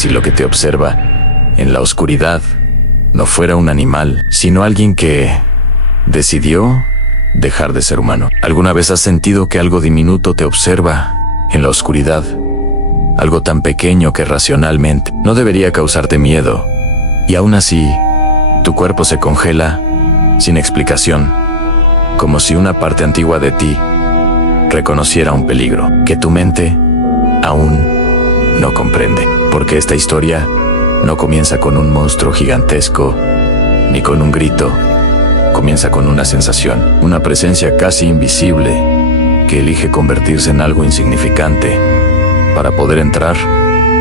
si lo que te observa en la oscuridad no fuera un animal, sino alguien que decidió dejar de ser humano. ¿Alguna vez has sentido que algo diminuto te observa en la oscuridad? Algo tan pequeño que racionalmente no debería causarte miedo, y aún así, tu cuerpo se congela sin explicación, como si una parte antigua de ti reconociera un peligro que tu mente aún no comprende. Porque esta historia no comienza con un monstruo gigantesco, ni con un grito. Comienza con una sensación, una presencia casi invisible que elige convertirse en algo insignificante para poder entrar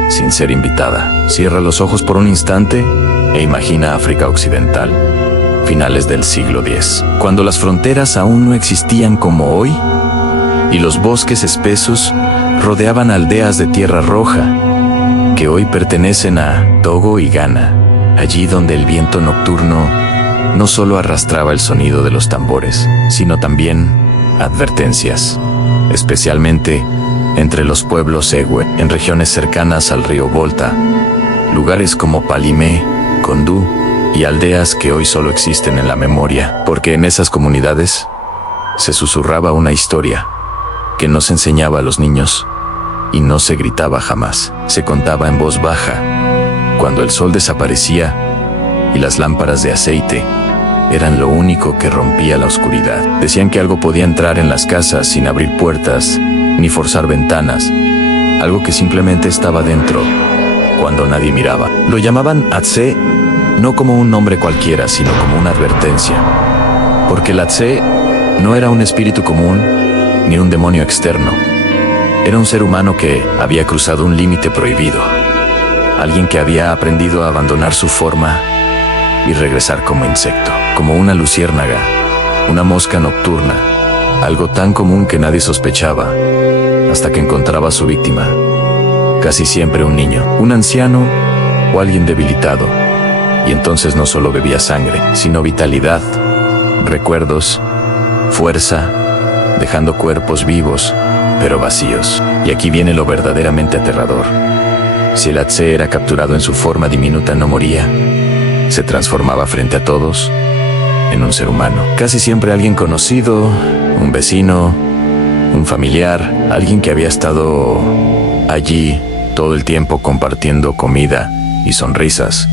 sin ser invitada. Cierra los ojos por un instante e imagina África Occidental, finales del siglo X, cuando las fronteras aún no existían como hoy y los bosques espesos rodeaban aldeas de tierra roja que hoy pertenecen a Togo y Ghana, allí donde el viento nocturno no solo arrastraba el sonido de los tambores, sino también advertencias, especialmente entre los pueblos Ewe, en regiones cercanas al río Volta, lugares como Palimé, Kondú y aldeas que hoy solo existen en la memoria, porque en esas comunidades se susurraba una historia que no se enseñaba a los niños y no se gritaba jamás. Se contaba en voz baja, cuando el sol desaparecía y las lámparas de aceite eran lo único que rompía la oscuridad. Decían que algo podía entrar en las casas sin abrir puertas ni forzar ventanas, algo que simplemente estaba dentro cuando nadie miraba. Lo llamaban Atse, no como un nombre cualquiera, sino como una advertencia, porque el Atse no era un espíritu común ni un demonio externo. Era un ser humano que había cruzado un límite prohibido, alguien que había aprendido a abandonar su forma y regresar como insecto, como una luciérnaga, una mosca nocturna, algo tan común que nadie sospechaba, hasta que encontraba a su víctima, casi siempre un niño, un anciano o alguien debilitado, y entonces no solo bebía sangre, sino vitalidad, recuerdos, fuerza, dejando cuerpos vivos, pero vacíos. Y aquí viene lo verdaderamente aterrador. Si el Atse era capturado en su forma diminuta, no moría, se transformaba frente a todos en un ser humano. Casi siempre alguien conocido, un vecino, un familiar, alguien que había estado allí todo el tiempo compartiendo comida y sonrisas.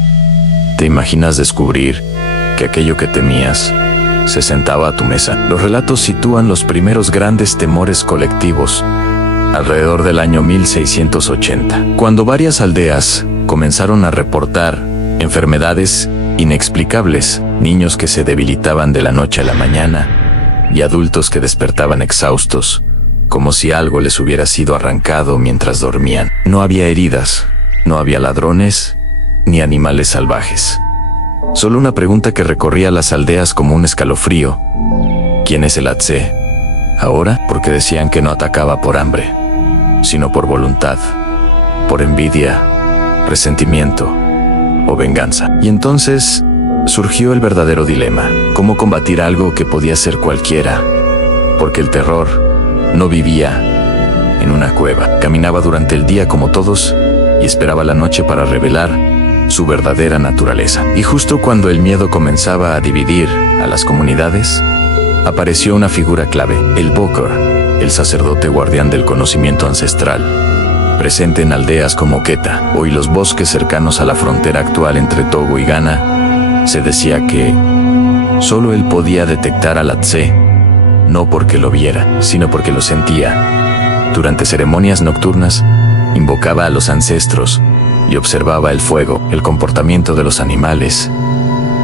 Te imaginas descubrir que aquello que temías se sentaba a tu mesa. Los relatos sitúan los primeros grandes temores colectivos alrededor del año 1680, cuando varias aldeas comenzaron a reportar enfermedades inexplicables, niños que se debilitaban de la noche a la mañana y adultos que despertaban exhaustos, como si algo les hubiera sido arrancado mientras dormían. No había heridas, no había ladrones ni animales salvajes. Solo una pregunta que recorría las aldeas como un escalofrío: ¿quién es el Atse ahora? Porque decían que no atacaba por hambre, sino por voluntad, por envidia, resentimiento o venganza. Y entonces surgió el verdadero dilema: ¿cómo combatir algo que podía ser cualquiera? Porque el terror no vivía en una cueva, caminaba durante el día como todos y esperaba la noche para revelar su verdadera naturaleza. Y justo cuando el miedo comenzaba a dividir a las comunidades, apareció una figura clave: el Bokor, el sacerdote guardián del conocimiento ancestral, presente en aldeas como Queta, hoy los bosques cercanos a la frontera actual entre Togo y Ghana. Se decía que solo él podía detectar al Atse, no porque lo viera, sino porque lo sentía. Durante ceremonias nocturnas, invocaba a los ancestros y observaba el fuego, el comportamiento de los animales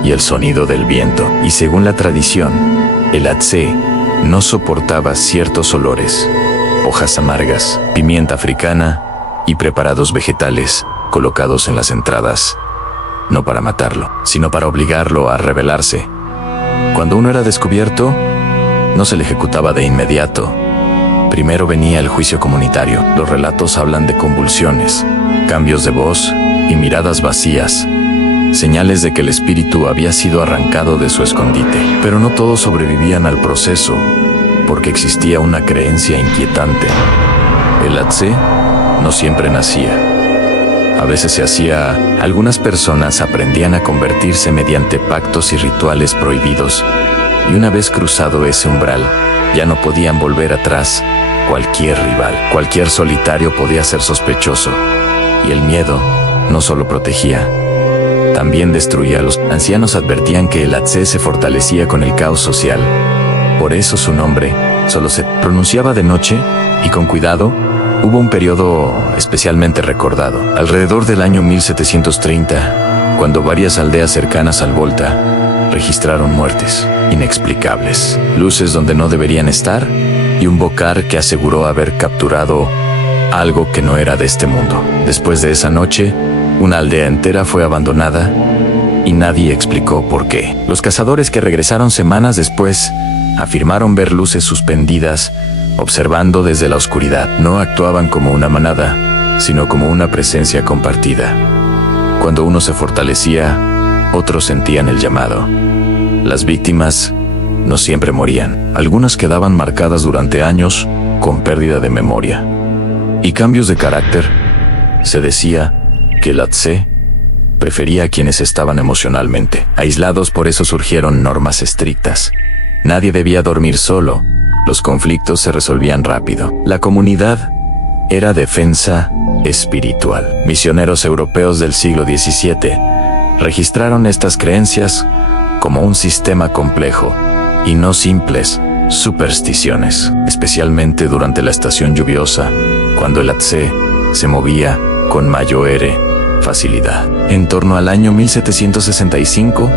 y el sonido del viento. Y según la tradición, el Atse no soportaba ciertos olores: hojas amargas, pimienta africana y preparados vegetales colocados en las entradas, no para matarlo, sino para obligarlo a rebelarse. Cuando uno era descubierto, no se le ejecutaba de inmediato. Primero venía el juicio comunitario. Los relatos hablan de convulsiones, cambios de voz y miradas vacías, señales de que el espíritu había sido arrancado de su escondite. Pero no todos sobrevivían al proceso, porque existía una creencia inquietante: el Atse no siempre nacía, A veces se hacía. Algunas personas aprendían a convertirse mediante pactos y rituales prohibidos, y una vez cruzado ese umbral, ya no podían volver atrás. Cualquier rival, cualquier solitario podía ser sospechoso, y el miedo no solo protegía, también destruía. Los ancianos advertían que el Atse se fortalecía con el caos social. Por eso su nombre solo se pronunciaba de noche y con cuidado. Hubo un periodo especialmente recordado, alrededor del año 1730, cuando varias aldeas cercanas al Volta registraron muertes inexplicables, luces donde no deberían estar y un Bokar que aseguró haber capturado algo que no era de este mundo. Después de esa noche, una aldea entera fue abandonada y nadie explicó por qué. Los cazadores que regresaron semanas después afirmaron ver luces suspendidas, observando desde la oscuridad. No actuaban como una manada, sino como una presencia compartida. Cuando uno se fortalecía, otros sentían el llamado. Las víctimas no siempre morían. Algunas quedaban marcadas durante años con pérdida de memoria y cambios de carácter. Se decía que el Atse prefería a quienes estaban emocionalmente aislados. Por eso surgieron normas estrictas. Nadie debía dormir solo. Los conflictos se resolvían rápido. La comunidad era defensa espiritual. Misioneros europeos del siglo XVII registraron estas creencias como un sistema complejo y no simples supersticiones, especialmente durante la estación lluviosa, cuando el Atse se movía con mayor facilidad. En torno al año 1765,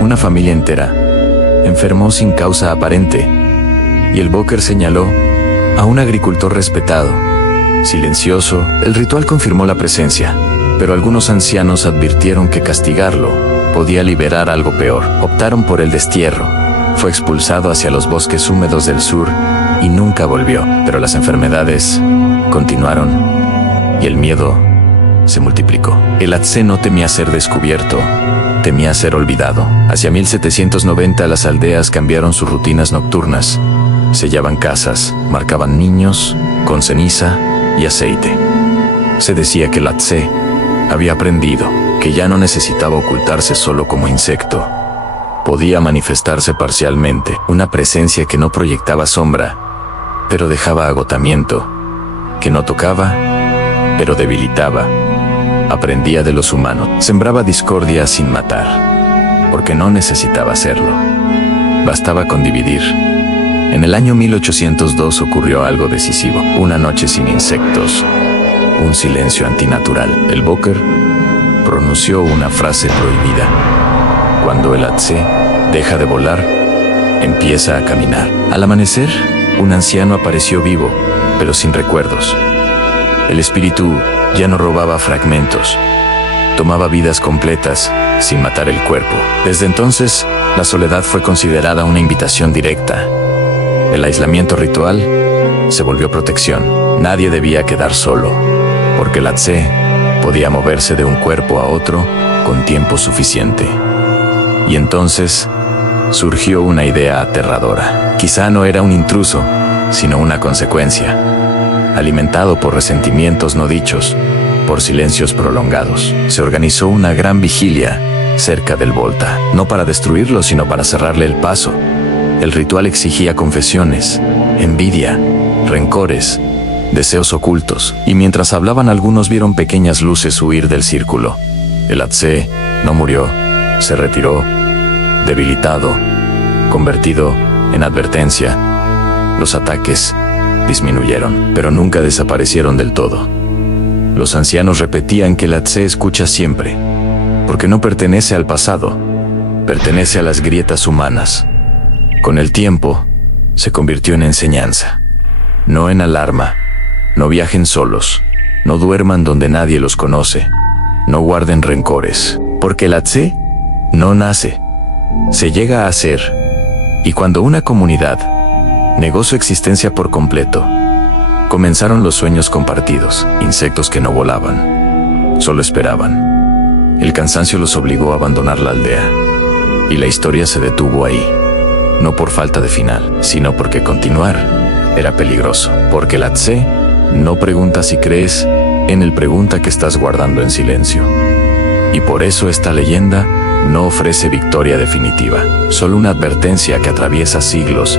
una familia entera enfermó sin causa aparente, y el Bokar señaló a un agricultor respetado, silencioso. El ritual confirmó la presencia, pero algunos ancianos advirtieron que castigarlo podía liberar algo peor. Optaron por el destierro. Fue expulsado hacia los bosques húmedos del sur y nunca volvió. Pero las enfermedades continuaron y el miedo se multiplicó. El Atse no temía ser descubierto, temía ser olvidado. Hacia 1790 las aldeas cambiaron sus rutinas nocturnas. Sellaban casas, marcaban niños con ceniza y aceite. Se decía que el Atse había aprendido que ya no necesitaba ocultarse solo como insecto. Podía manifestarse parcialmente, una presencia que no proyectaba sombra, pero dejaba agotamiento, que no tocaba, pero debilitaba. Aprendía de los humanos, sembraba discordia sin matar, porque no necesitaba hacerlo. Bastaba con dividir. En el año 1802 ocurrió algo decisivo. Una noche sin insectos, un silencio antinatural. El Bokar pronunció una frase prohibida. Cuando el Atse deja de volar, empieza a caminar. Al amanecer, un anciano apareció vivo, pero sin recuerdos. El espíritu ya no robaba fragmentos, tomaba vidas completas sin matar el cuerpo. Desde entonces, la soledad fue considerada una invitación directa. El aislamiento ritual se volvió protección. Nadie debía quedar solo, porque el Atse podía moverse de un cuerpo a otro con tiempo suficiente. Y entonces surgió una idea aterradora. Quizá no era un intruso, sino una consecuencia. Alimentado por resentimientos no dichos, por silencios prolongados, se organizó una gran vigilia cerca del Volta, no para destruirlo, sino para cerrarle el paso. El ritual exigía confesiones, envidia, rencores, deseos ocultos, y mientras hablaban algunos vieron pequeñas luces huir del círculo. El Atse no murió, se retiró, debilitado, convertido en advertencia. Los ataques disminuyeron, pero nunca desaparecieron del todo. Los ancianos repetían que el Atse escucha siempre, porque no pertenece al pasado, pertenece a las grietas humanas. Con el tiempo, se convirtió en enseñanza, no en alarma. No viajen solos, no duerman donde nadie los conoce, no guarden rencores, porque el Atse no nace, se llega a ser. Y cuando una comunidad negó su existencia por completo, comenzaron los sueños compartidos, insectos que no volaban, solo esperaban. El cansancio los obligó a abandonar la aldea, y la historia se detuvo ahí, no por falta de final, sino porque continuar era peligroso, porque el Atse no pregunta si crees en el pregunta que estás guardando en silencio. Y por eso esta leyenda no ofrece victoria definitiva, solo una advertencia que atraviesa siglos.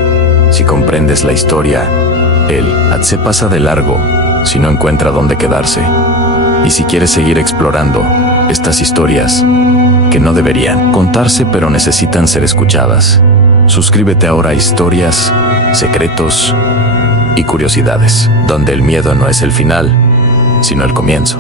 Si comprendes la historia, el se pasa de largo si no encuentra dónde quedarse. Y si quieres seguir explorando estas historias que no deberían contarse pero necesitan ser escuchadas, suscríbete ahora a Historias, Secretos y Curiosidades, donde el miedo no es el final, sino el comienzo.